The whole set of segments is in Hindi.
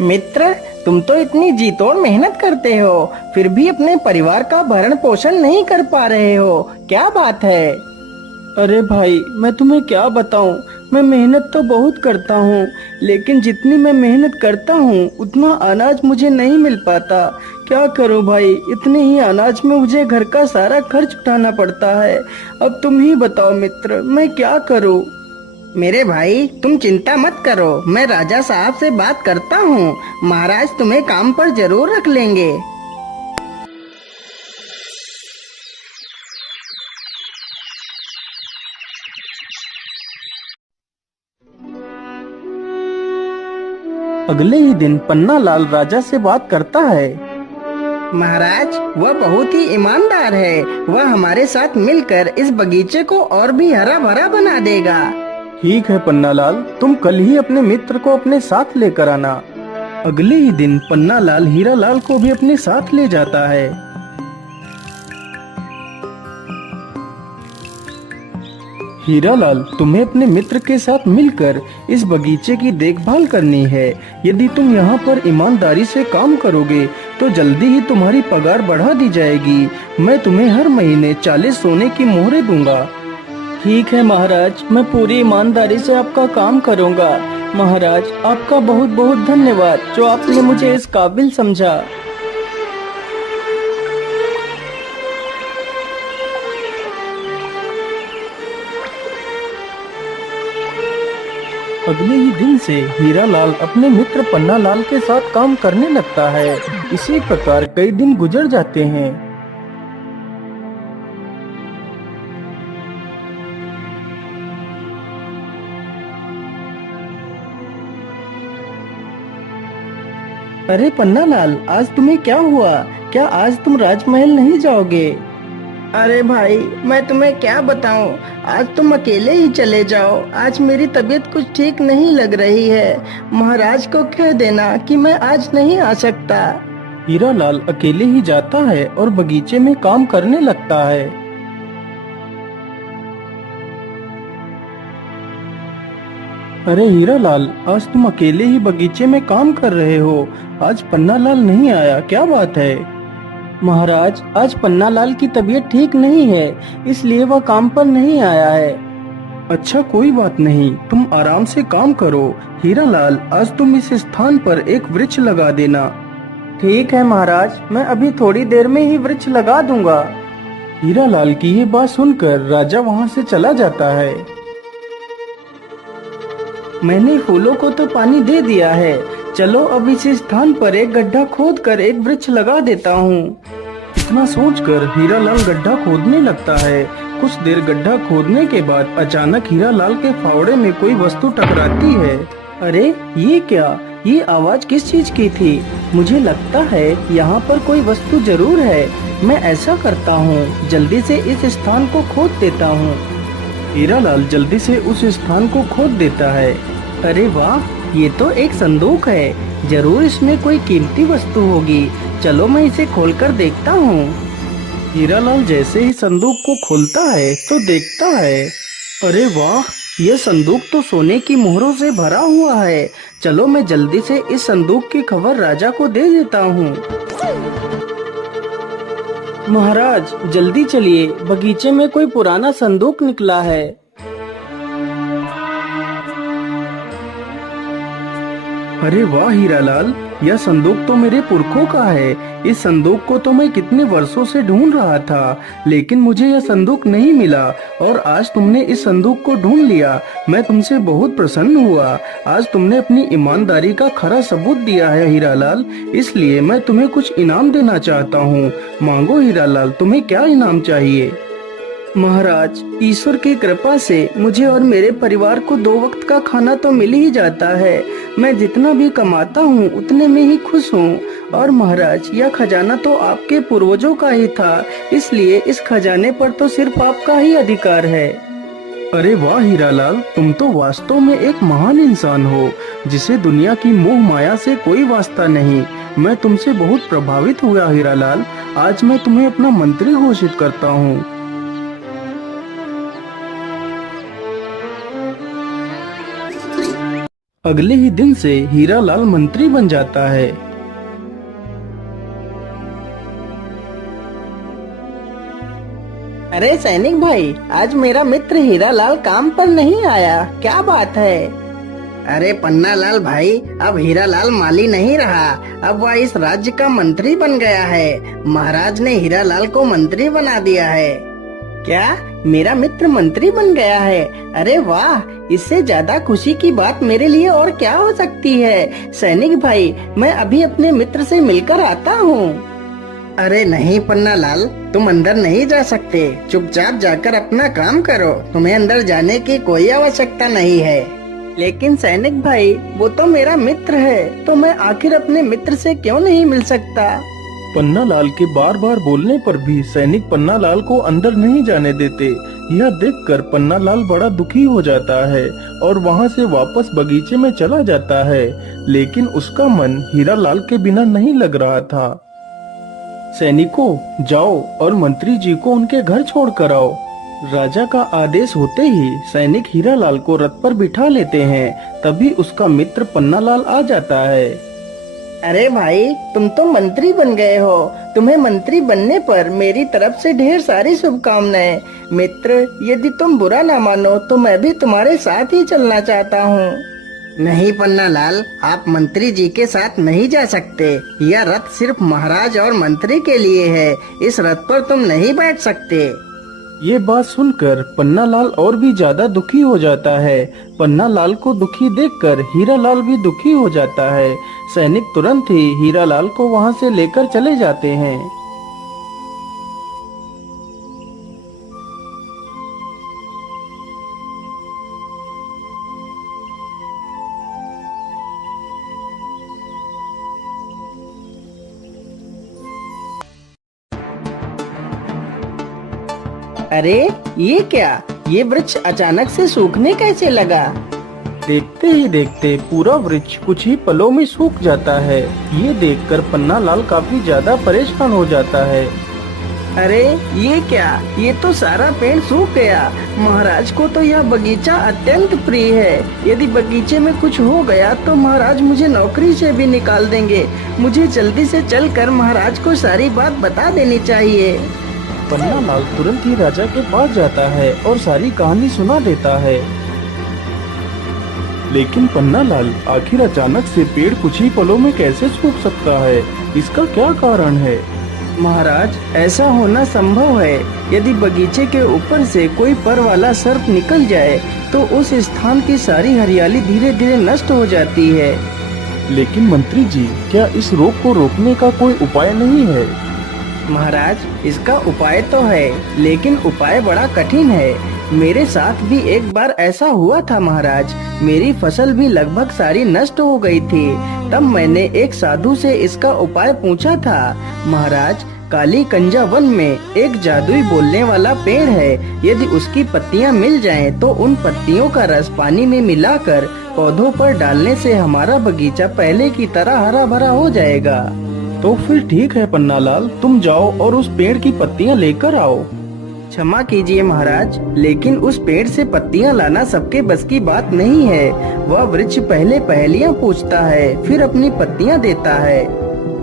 मित्र, तुम तो इतनी जी तोड़ मेहनत करते हो, फिर भी अपने परिवार का भरण पोषण नहीं कर पा रहे हो, क्या बात है? अरे भाई, मैं तुम्हें क्या बताऊं। मैं मेहनत तो बहुत करता हूँ, लेकिन जितनी मैं मेहनत करता हूँ उतना अनाज मुझे नहीं मिल पाता। क्या करूं भाई, इतने ही अनाज में मुझे घर का सारा खर्च उठाना पड़ता है। अब तुम ही बताओ मित्र, मैं क्या करूं। मेरे भाई, तुम चिंता मत करो, मैं राजा साहब से बात करता हूँ। महाराज तुम्हें काम पर जरूर रख लेंगे। अगले ही दिन पन्ना लाल राजा से बात करता है। महाराज, वह बहुत ही ईमानदार है। वह हमारे साथ मिलकर इस बगीचे को और भी हरा भरा बना देगा। ठीक है पन्ना लाल, तुम कल ही अपने मित्र को अपने साथ लेकर आना। अगले ही दिन पन्ना लाल हीरा लाल को भी अपने साथ ले जाता है। हीरा लाल, तुम्हें अपने मित्र के साथ मिलकर इस बगीचे की देखभाल करनी है। यदि तुम यहाँ पर ईमानदारी से काम करोगे तो जल्दी ही तुम्हारी पगार बढ़ा दी जाएगी। मैं तुम्हें हर महीने 40 सोने की मोहरें दूंगा। ठीक है महाराज, मैं पूरी ईमानदारी से आपका काम करूंगा। महाराज, आपका बहुत बहुत धन्यवाद जो आपने मुझे इस काबिल समझा। अगले ही दिन से हीरा लाल अपने मित्र पन्ना लाल के साथ काम करने लगता है। इसी प्रकार कई दिन गुजर जाते हैं। अरे पन्ना लाल, आज तुम्हें क्या हुआ? क्या आज तुम राजमहल नहीं जाओगे? अरे भाई, मैं तुम्हें क्या बताऊं, आज तुम अकेले ही चले जाओ। आज मेरी तबीयत कुछ ठीक नहीं लग रही है। महाराज को कह देना कि मैं आज नहीं आ सकता। हीरा लाल अकेले ही जाता है और बगीचे में काम करने लगता है। अरे हीरा लाल, आज तुम अकेले ही बगीचे में काम कर रहे हो। आज पन्ना लाल नहीं आया, क्या बात है? महाराज, आज पन्ना लाल की तबीयत ठीक नहीं है, इसलिए वह काम पर नहीं आया है। अच्छा, कोई बात नहीं, तुम आराम से काम करो। हीरा लाल, आज तुम इस स्थान पर एक वृक्ष लगा देना। ठीक है महाराज, मैं अभी थोड़ी देर में ही वृक्ष लगा दूंगा। हीरा लाल की ये बात सुनकर राजा वहाँ से चला जाता है। मैंने फूलों को तो पानी दे दिया है, चलो अब इस स्थान पर एक गड्ढा खोदकर एक वृक्ष लगा देता हूँ। इतना सोचकर हीरा लाल गड्ढा खोदने लगता है। कुछ देर गड्ढा खोदने के बाद अचानक हीरा लाल के फावड़े में कोई वस्तु टकराती है। अरे ये क्या? ये आवाज किस चीज की थी? मुझे लगता है यहाँ पर कोई वस्तु जरूर है। मैं ऐसा करता हूँ, जल्दी से इस स्थान को खोद देता हूँ। हीरा लाल जल्दी से उस स्थान को खोद देता है। अरे वाह, ये तो एक संदूक है। जरूर इसमें कोई कीमती वस्तु होगी। चलो मैं इसे खोलकर देखता हूँ। हीरालाल जैसे ही संदूक को खोलता है तो देखता है, अरे वाह, यह संदूक तो सोने की मोहरों से भरा हुआ है। चलो मैं जल्दी से इस संदूक की खबर राजा को दे देता हूँ। महाराज जल्दी चलिए, बगीचे में कोई पुराना संदूक निकला है। अरे वाह हीरालाल, यह संदूक तो मेरे पुरखों का है। इस संदूक को तो मैं कितने वर्षों से ढूंढ रहा था, लेकिन मुझे यह संदूक नहीं मिला और आज तुमने इस संदूक को ढूंढ लिया। मैं तुमसे बहुत प्रसन्न हुआ। आज तुमने अपनी ईमानदारी का खरा सबूत दिया है हीरालाल, इसलिए मैं तुम्हें कुछ इनाम देना चाहता हूँ। मांगो हीरालाल, तुम्हें क्या इनाम चाहिए? महाराज, ईश्वर की कृपा से मुझे और मेरे परिवार को 2 वक्त का खाना तो मिल ही जाता है। मैं जितना भी कमाता हूँ उतने में ही खुश हूँ। और महाराज, यह खजाना तो आपके पूर्वजों का ही था, इसलिए इस खजाने पर तो सिर्फ आपका ही अधिकार है। अरे वाह हीरालाल, तुम तो वास्तव में एक महान इंसान हो, जिसे दुनिया की मोह माया से कोई वास्ता नहीं। मैं तुमसे बहुत प्रभावित हुआ हीरालाल। आज मैं तुम्हें अपना मंत्री घोषित करता हूँ। अगले ही दिन से हीरालाल मंत्री बन जाता है। अरे सैनिक भाई, आज मेरा मित्र हीरालाल काम पर नहीं आया, क्या बात है? अरे पन्नालाल भाई, अब हीरालाल माली नहीं रहा, अब वह इस राज्य का मंत्री बन गया है। महाराज ने हीरालाल को मंत्री बना दिया है। क्या मेरा मित्र मंत्री बन गया है? अरे वाह, इससे ज्यादा खुशी की बात मेरे लिए और क्या हो सकती है। सैनिक भाई, मैं अभी अपने मित्र से मिलकर आता हूँ। अरे नहीं पन्नालाल, तुम अंदर नहीं जा सकते, चुपचाप जाकर अपना काम करो, तुम्हें अंदर जाने की कोई आवश्यकता नहीं है। लेकिन सैनिक भाई, वो तो मेरा मित्र है, तो मैं आखिर अपने मित्र से क्यों नहीं मिल सकता? पन्नालाल के बार बार बोलने पर भी सैनिक पन्नालाल को अंदर नहीं जाने देते। यह देखकर पन्नालाल बड़ा दुखी हो जाता है और वहां से वापस बगीचे में चला जाता है, लेकिन उसका मन हीरालाल के बिना नहीं लग रहा था। सैनिकों, जाओ और मंत्री जी को उनके घर छोड़ कर आओ। राजा का आदेश होते ही सैनिक हीरालाल को रथ पर बिठा लेते हैं। तभी उसका मित्र पन्नालाल आ जाता है। अरे भाई, तुम तो मंत्री बन गए हो, तुम्हें मंत्री बनने पर मेरी तरफ से ढेर सारी शुभकामनाएं। मित्र, यदि तुम बुरा ना मानो तो मैं भी तुम्हारे साथ ही चलना चाहता हूँ। नहीं पन्नालाल, आप मंत्री जी के साथ नहीं जा सकते, यह रथ सिर्फ महाराज और मंत्री के लिए है, इस रथ पर तुम नहीं बैठ सकते। ये बात सुनकर पन्नालाल और भी ज्यादा दुखी हो जाता है। पन्नालाल को दुखी देखकर हीरालाल भी दुखी हो जाता है। सैनिक तुरंत ही हीरालाल को वहां से लेकर चले जाते हैं। अरे ये क्या, ये वृक्ष अचानक से सूखने कैसे लगा? देखते ही देखते पूरा वृक्ष कुछ ही पलों में सूख जाता है। ये देखकर पन्नालाल काफी ज्यादा परेशान हो जाता है। अरे ये क्या, ये तो सारा पेड़ सूख गया। महाराज को तो यह बगीचा अत्यंत प्रिय है, यदि बगीचे में कुछ हो गया तो महाराज मुझे नौकरी से भी निकाल देंगे। मुझे जल्दी से चलकर महाराज को सारी बात बता देनी चाहिए। पन्नालाल तुरंत ही राजा के पास जाता है और सारी कहानी सुना देता है। लेकिन पन्नालाल, आखिर अचानक से पेड़ कुछ ही पलों में कैसे सूख सकता है? इसका क्या कारण है? महाराज, ऐसा होना संभव है, यदि बगीचे के ऊपर से कोई पर वाला सर्प निकल जाए तो उस स्थान की सारी हरियाली धीरे धीरे नष्ट हो जाती है। लेकिन मंत्री जी, क्या इस रोग को रोकने का कोई उपाय नहीं है? महाराज, इसका उपाय तो है, लेकिन उपाय बड़ा कठिन है। मेरे साथ भी एक बार ऐसा हुआ था महाराज, मेरी फसल भी लगभग सारी नष्ट हो गई थी। तब मैंने एक साधु से इसका उपाय पूछा था। महाराज, काली कंजा वन में एक जादुई बोलने वाला पेड़ है, यदि उसकी पत्तियां मिल जाएं तो उन पत्तियों का रस पानी में मिलाकर पौधों पर डालने से हमारा बगीचा पहले की तरह हरा भरा हो जाएगा। तो फिर ठीक है पन्नालाल, तुम जाओ और उस पेड़ की पत्तियां लेकर आओ। क्षमा कीजिए महाराज, लेकिन उस पेड़ से पत्तियां लाना सबके बस की बात नहीं है। वह वृक्ष पहले पहेलियां पूछता है, फिर अपनी पत्तियां देता है।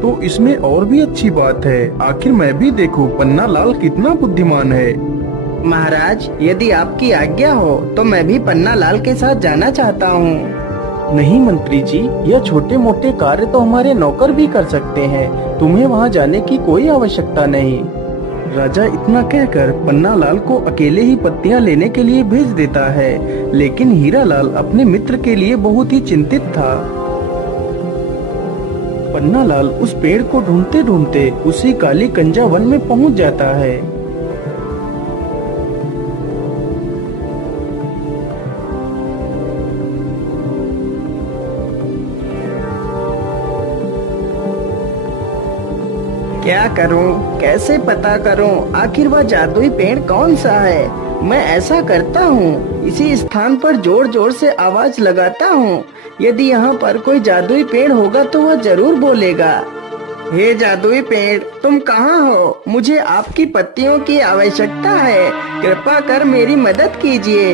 तो इसमें और भी अच्छी बात है, आखिर मैं भी देखूं पन्नालाल कितना बुद्धिमान है। महाराज, यदि आपकी आज्ञा हो तो मैं भी पन्नालाल के साथ जाना चाहता हूँ। नहीं मंत्री जी, यह छोटे मोटे कार्य तो हमारे नौकर भी कर सकते हैं, तुम्हें वहां जाने की कोई आवश्यकता नहीं। राजा इतना कहकर पन्नालाल को अकेले ही पत्तियां लेने के लिए भेज देता है, लेकिन हीरालाल अपने मित्र के लिए बहुत ही चिंतित था। पन्नालाल उस पेड़ को ढूंढते ढूंढते उसी काली कंजा वन में पहुंच जाता है। क्या करूं, कैसे पता करूं, आखिर वह जादुई पेड़ कौन सा है? मैं ऐसा करता हूं, इसी स्थान पर जोर जोर से आवाज लगाता हूं। यदि यहाँ पर कोई जादुई पेड़ होगा तो वह जरूर बोलेगा। हे जादुई पेड़, तुम कहाँ हो? मुझे आपकी पत्तियों की आवश्यकता है, कृपा कर मेरी मदद कीजिए।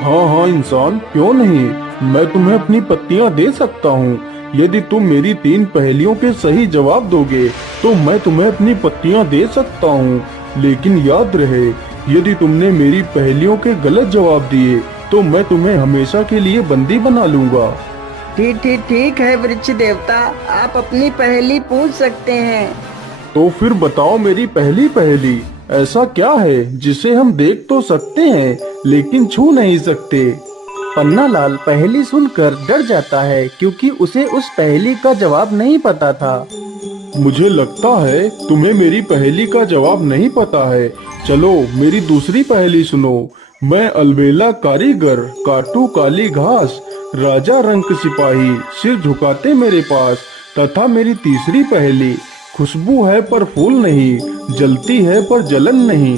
हाँ हाँ इंसान, क्यों नहीं, मैं तुम्हें अपनी पत्तियां दे सकता हूँ। यदि तुम मेरी 3 पहेलियों के सही जवाब दोगे तो मैं तुम्हें अपनी पत्तियां दे सकता हूँ। लेकिन याद रहे, यदि तुमने मेरी पहेलियों के गलत जवाब दिए तो मैं तुम्हें हमेशा के लिए बंदी बना लूंगा। ठीक है वृक्ष देवता, आप अपनी पहेली पूछ सकते हैं। तो फिर बताओ मेरी पहली पहेली, ऐसा क्या है जिसे हम देख तो सकते हैं लेकिन छू नहीं सकते? पन्नालाल पहेली सुनकर डर जाता है क्योंकि उसे उस पहेली का जवाब नहीं पता था। मुझे लगता है तुम्हें मेरी पहेली का जवाब नहीं पता है। चलो मेरी दूसरी पहेली सुनो। मैं अलबेला कारीगर, काटू काली घास, राजा रंक सिपाही, सिर झुकाते मेरे पास। तथा मेरी तीसरी पहेली, खुशबू है पर फूल नहीं, जलती है पर जलन नहीं।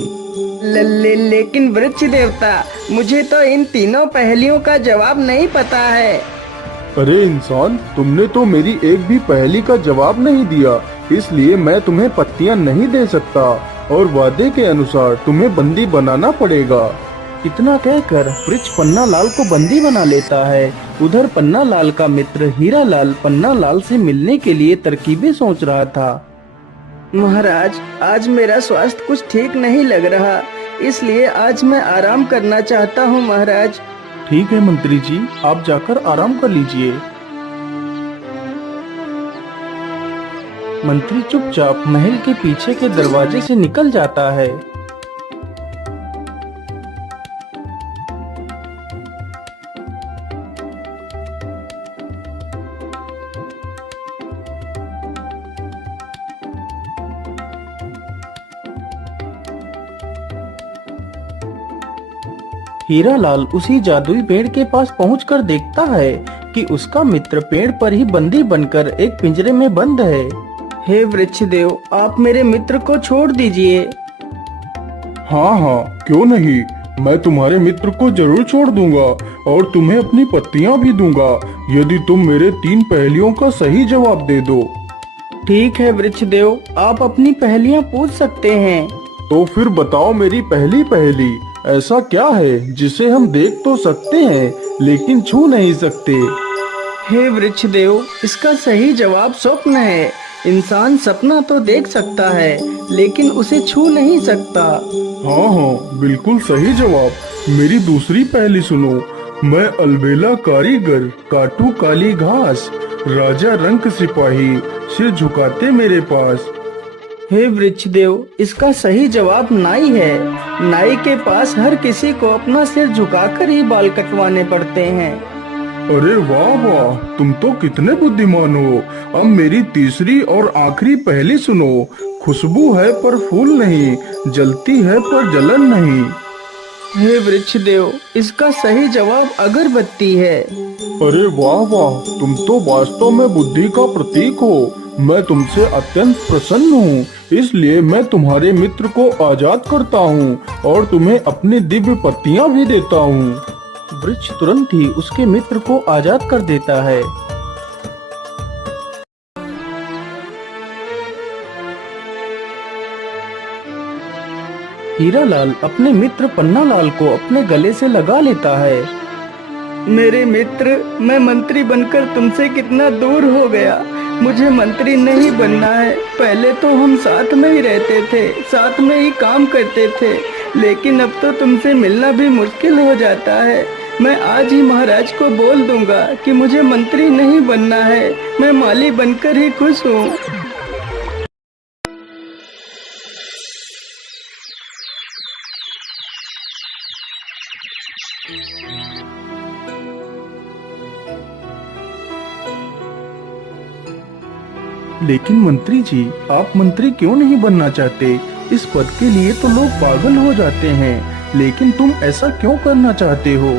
लेकिन वृक्ष देवता, मुझे तो इन तीनों पहेलियों का जवाब नहीं पता है। अरे इंसान, तुमने तो मेरी एक भी पहेली का जवाब नहीं दिया, इसलिए मैं तुम्हें पत्तियां नहीं दे सकता और वादे के अनुसार तुम्हें बंदी बनाना पड़ेगा। इतना कहकर वृक्ष पन्नालाल को बंदी बना लेता है। उधर पन्नालाल का मित्र हीरालाल पन्नालाल से मिलने के लिए तरकीबें सोच रहा था। महाराज, आज मेरा स्वास्थ्य कुछ ठीक नहीं लग रहा, इसलिए आज मैं आराम करना चाहता हूँ महाराज। ठीक है मंत्री जी, आप जाकर आराम कर लीजिए। मंत्री चुपचाप महल के पीछे के दरवाजे से निकल जाता है। हीरालाल उसी जादुई पेड़ के पास पहुंचकर देखता है कि उसका मित्र पेड़ पर ही बंदी बनकर एक पिंजरे में बंद है। हे वृक्ष देव, आप मेरे मित्र को छोड़ दीजिए। हाँ हाँ, क्यों नहीं, मैं तुम्हारे मित्र को जरूर छोड़ दूंगा और तुम्हें अपनी पत्तियां भी दूंगा यदि तुम मेरे 3 पहेलियों का सही जवाब दे दो। ठीक है वृक्ष देव, आप अपनी पहेलियां पूछ सकते हैं। तो फिर बताओ मेरी पहली पहेली, ऐसा क्या है जिसे हम देख तो सकते हैं लेकिन छू नहीं सकते? हे वृक्ष देव, इसका सही जवाब स्वप्न है। इंसान सपना तो देख सकता है लेकिन उसे छू नहीं सकता। हाँ हाँ, बिल्कुल सही जवाब। मेरी दूसरी पहेली सुनो। मैं अलबेला कारीगर, काटू काली घास, राजा रंक सिपाही, सिर झुकाते मेरे पास। हे वृक्ष देव, इसका सही जवाब नाई है। नाई के पास हर किसी को अपना सिर झुकाकर ही बाल कटवाने पड़ते हैं। अरे वाह वाह, तुम तो कितने बुद्धिमान हो। अब मेरी तीसरी और आखिरी पहेली सुनो। खुशबू है पर फूल नहीं, जलती है पर जलन नहीं। हे वृक्ष देव, इसका सही जवाब अगरबत्ती है। अरे वाह वाह, तुम तो वास्तव में बुद्धि का प्रतीक हो। मैं तुमसे अत्यंत प्रसन्न हूँ, इसलिए मैं तुम्हारे मित्र को आजाद करता हूँ और तुम्हें अपनी दिव्य पत्तियाँ भी देता हूँ। वृक्ष तुरंत ही उसके मित्र को आजाद कर देता है। हीरालाल अपने मित्र पन्नालाल को अपने गले से लगा लेता है। मेरे मित्र, मैं मंत्री बनकर तुमसे कितना दूर हो गया। मुझे मंत्री नहीं बनना है। पहले तो हम साथ में ही रहते थे, साथ में ही काम करते थे, लेकिन अब तो तुमसे मिलना भी मुश्किल हो जाता है। मैं आज ही महाराज को बोल दूंगा कि मुझे मंत्री नहीं बनना है, मैं माली बनकर ही खुश हूँ। लेकिन मंत्री जी, आप मंत्री क्यों नहीं बनना चाहते? इस पद के लिए तो लोग पागल हो जाते हैं, लेकिन तुम ऐसा क्यों करना चाहते हो?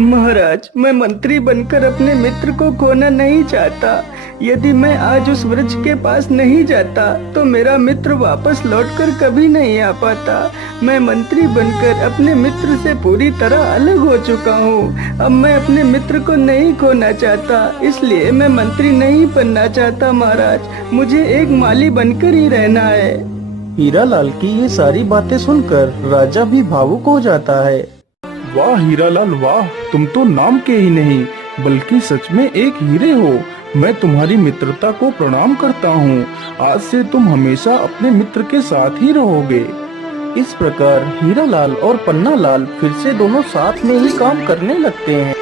महाराज, मैं मंत्री बनकर अपने मित्र को खोना नहीं चाहता। यदि मैं आज उस वृक्ष के पास नहीं जाता तो मेरा मित्र वापस लौटकर कभी नहीं आ पाता। मैं मंत्री बनकर अपने मित्र से पूरी तरह अलग हो चुका हूँ। अब मैं अपने मित्र को नहीं खोना चाहता, इसलिए मैं मंत्री नहीं बनना चाहता महाराज। मुझे एक माली बनकर ही रहना है। हीरालाल की ये सारी बातें सुनकर राजा भी भावुक हो जाता है। वाह हीरालाल वाह, तुम तो नाम के ही नहीं बल्कि सच में एक हीरे हो। मैं तुम्हारी मित्रता को प्रणाम करता हूँ। आज से तुम हमेशा अपने मित्र के साथ ही रहोगे। इस प्रकार हीरालाल और पन्नालाल फिर से दोनों साथ में ही काम करने लगते हैं।